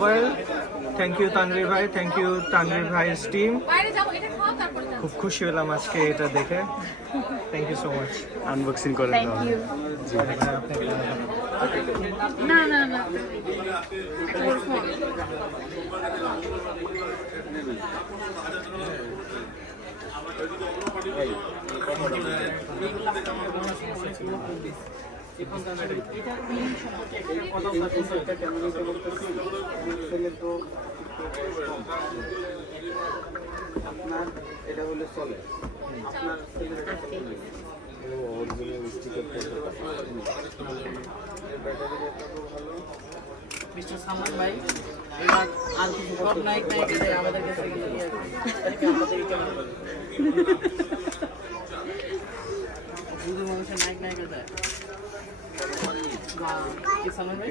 Mobile thank you Tanvir ভাই thank you Tanvir ভাইয়ের team এটা খুব খুশি হলাম আজকে এটা দেখে। Thank you so much unboxing করে থ্যাংক ইউ না না না। একটা ফোন আপনার এটা হলে চলে। আপনার মিস্টার সালমান ভাই আর আমাদের নায়ক নায়িকা সালমান ভাই?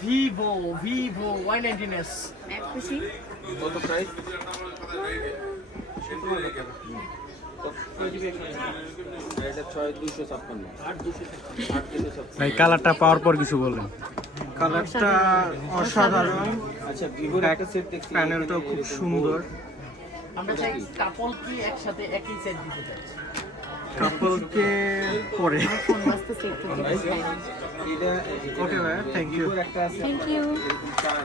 Vivo Vivo Y nineteen S কত প্রাইস ভাই কালারটা পাওয়ার পর কিছু বললেন কালারটা অসাধারণ। আচ্ছা ভিভোর একটা সেট দেখছি প্যানেলটাও খুব সুন্দর। আমরা চাই কাপল কি একসাথে একই সেট দিতে চাই। কাপলকে পরে। ফোন বাজতেছে একটু এটা ওকে ভাই থ্যাংক ইউ ভিভোর একটা আছে থ্যাংক ইউ এরকম চার